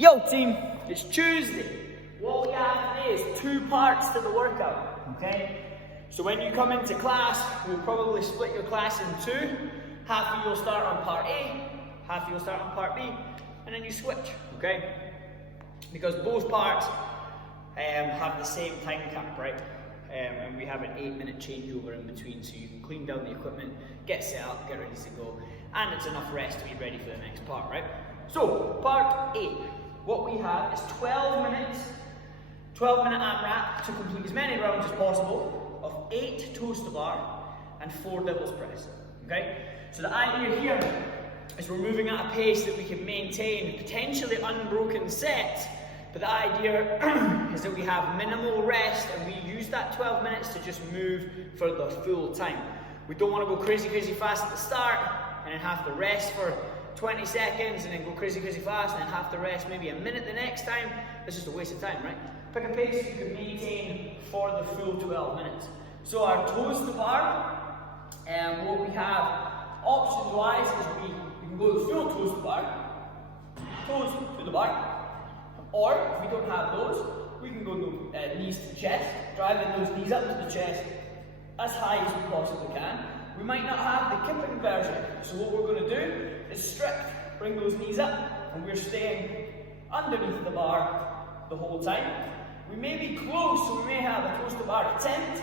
Yo team, it's Tuesday. What we have today is 2 parts to the workout, okay? So when you come into class, we'll probably split your class in 2. Half of you will start on part A, half of you will start on part B, and then you switch, okay? Because both parts have the same time cap, right? And we have an 8-minute changeover in between, so you can clean down the equipment, get set up, get ready to go, and it's enough rest to be ready for the next part, right? So, part A. What we have is 12-minute AMRAP to complete as many rounds as possible of 8 toes to bar and 4 devil's press, okay? So the idea here is we're moving at a pace that we can maintain potentially unbroken sets, but the idea is that we have minimal rest and we use that 12 minutes to just move for the full time. We don't want to go crazy fast at the start and then have to rest for 20 seconds and then go crazy fast and then have to rest maybe a minute the next time. It's just a waste of time, right? Pick a pace you can maintain for the full 12 minutes. So our toes to bar, what we have options wise is we can go the full toes to bar, toes to the bar, or if we don't have those, we can go knees to the chest, driving those knees up to the chest as high as we possibly can. We might not have the kipping version, so what we're going to do is strict, bring those knees up, and we're staying underneath the bar the whole time. We may be close, so we may have a toes to bar attempt,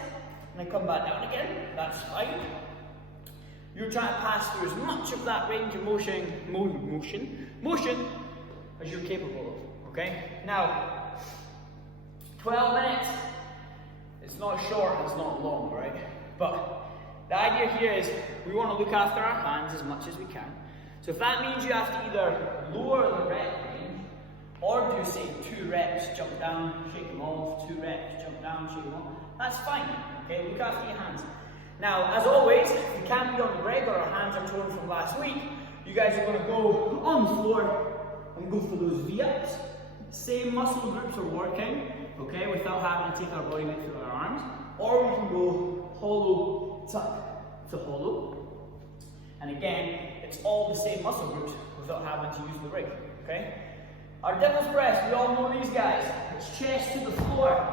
and then come back down again, that's fine. You're trying to pass through as much of that range of motion as you're capable of, okay? Now, 12 minutes, it's not short, it's not long, right? But the idea here is we want to look after our hands as much as we can. So if that means you have to either lower the rep range or do, say, 2 reps, jump down, shake them off, 2 reps, jump down, shake them off, that's fine, okay? Look after your hands. Now, as always, we can't be on the break or our hands are torn from last week. You guys are going to go on the floor and go for those V-ups. Same muscle groups are working, okay, without having to take our body weight through our arms. Or we can go hollow, tuck to hollow. And again, it's all the same muscle groups without having to use the rig, okay? Our devil's press, we all know these guys. It's chest to the floor,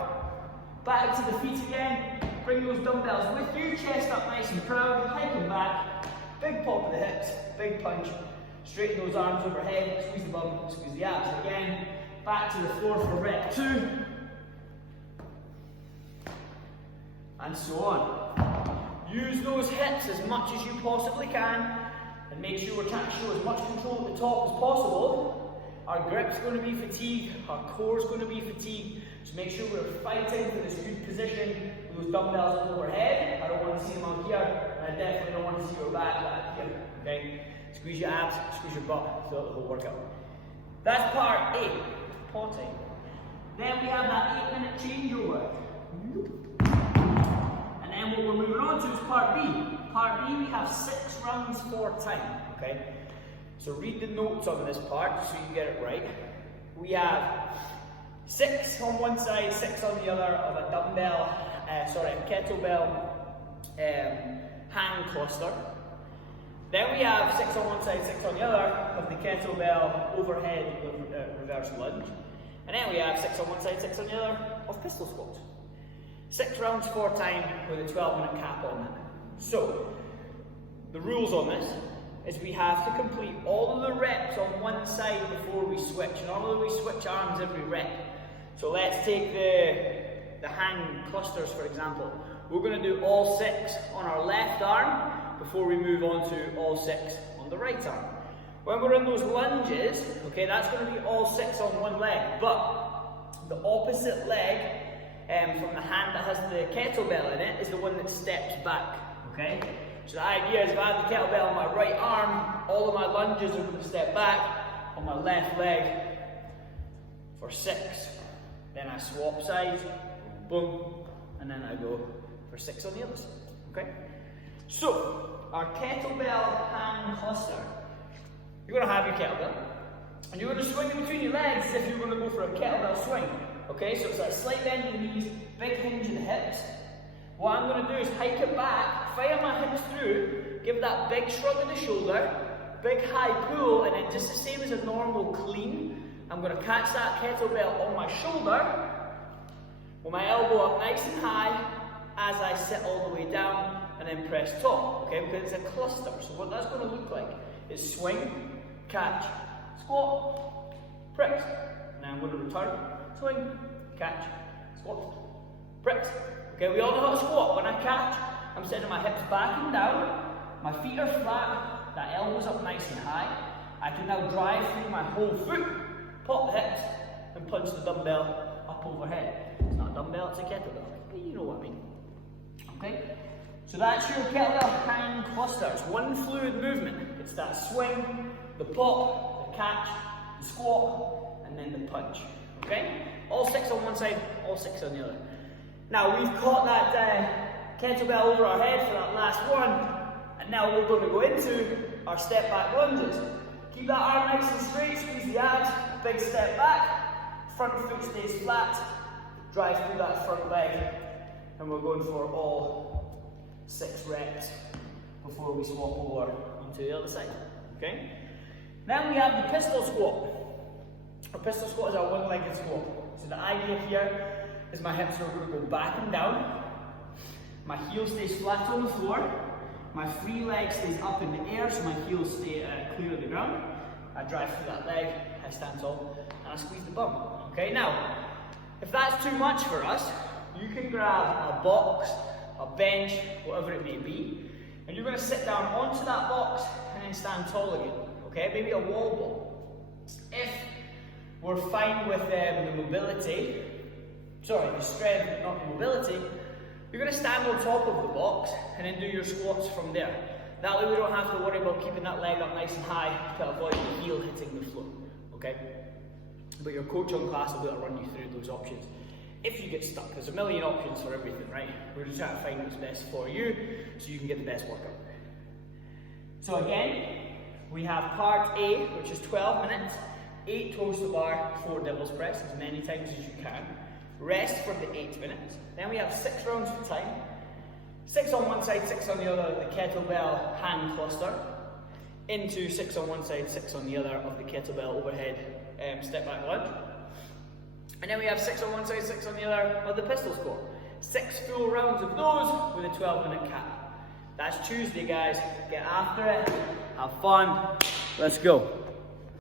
back to the feet again. Bring those dumbbells with you, chest up nice and proud, hiking back, big pop of the hips, big punch, straighten those arms overhead, squeeze the bum, squeeze the abs. Again, back to the floor for rep 2, and so on. Use those hips as much as you possibly can, and make sure we're trying to show as much control at the top as possible. Our grip's going to be fatigued, our core's going to be fatigued, so make sure we're fighting for this good position with those dumbbells overhead. I don't want to see them on here, and I definitely don't want to see your back here, okay? Squeeze your abs, squeeze your butt throughout the whole workout. That's part A, potting. Then we have that 8-minute changeover. And then what we're moving on to is part B. Part B, we have 6 rounds for time, okay? So read the notes on this part so you get it right. We have 6 on one side, 6 on the other of a kettlebell hand cluster. Then we have 6 on one side, 6 on the other of the kettlebell overhead reverse lunge. And then we have 6 on one side, 6 on the other of pistol squats. 6 rounds for time with a 12-minute cap on that. So, the rules on this is we have to complete all of the reps on one side before we switch. Normally we switch arms every rep. So let's take the hand clusters for example. We're going to do all 6 on our left arm before we move on to all 6 on the right arm. When we're in those lunges, okay, that's going to be all 6 on one leg, but the opposite leg from the hand that has the kettlebell in it is the one that steps back, okay? So the idea is if I have the kettlebell on my right arm, all of my lunges are going to step back on my left leg for 6. Then I swap sides, boom, and then I go for 6 on the other side, okay? So, our kettlebell hand cluster, you're going to have your kettlebell, and you're going to swing it between your legs as if you're going to go for a kettlebell swing, okay? So it's a slight bend in the knees, big hinge in the hips. What I'm going to do is hike it back, fire my hips through, give that big shrug of the shoulder, big high pull, and then just the same as a normal clean, I'm going to catch that kettlebell on my shoulder with my elbow up nice and high as I sit all the way down and then press top, okay, because it's a cluster. So what that's going to look like is swing, catch, squat, press. Now I'm going to return, swing, catch, squat, press. Okay, we all know how to squat. When I catch, I'm sending my hips back and down, my feet are flat, that elbow's up nice and high. I can now drive through my whole foot, pop the hips, and punch the dumbbell up overhead. It's not a dumbbell, it's a kettlebell, but you know what I mean. Okay? So that's your kettlebell hang cluster. It's one fluid movement. It's that swing, the pop, the catch, the squat, and then the punch. Okay? All 6 on one side, all 6 on the other. Now we've caught that kettlebell over our head for that last one, and now we're going to go into our step back lunges. Keep that arm nice and straight, squeeze the abs, big step back, front foot stays flat, drive through that front leg, and we're going for all 6 reps before we swap over onto the other side. Okay? Then we have the pistol squat. A pistol squat is our one-legged squat. So the idea here is my hips are going to go back and down, my heel stays flat on the floor, my free leg stays up in the air, so my heels stay clear of the ground. I drive through that leg, I stand tall, and I squeeze the bum. Okay, now, if that's too much for us, you can grab a box, a bench, whatever it may be, and you're going to sit down onto that box and then stand tall again. Okay, maybe a wall ball. If we're fine with the mobility, the strength, but not the mobility, you're going to stand on top of the box and then do your squats from there. That way we don't have to worry about keeping that leg up nice and high to avoid the heel hitting the floor. Okay? But your coach on class will be able to run you through those options. If you get stuck, there's a million options for everything, right? We're just trying to find what's best for you so you can get the best workout. So again, we have part A, which is 12 minutes, 8 toes to bar, 4 devil's press, as many times as you can. Rest for the 8 minutes. Then we have 6 rounds of time. 6 on one side, 6 on the other, the kettlebell hang cluster. Into 6 on one side, 6 on the other of the kettlebell overhead step back lunge. And then we have 6 on one side, 6 on the other of the pistol squat. 6 full rounds of those with a 12-minute cap. That's Tuesday, guys. Get after it. Have fun. Let's go.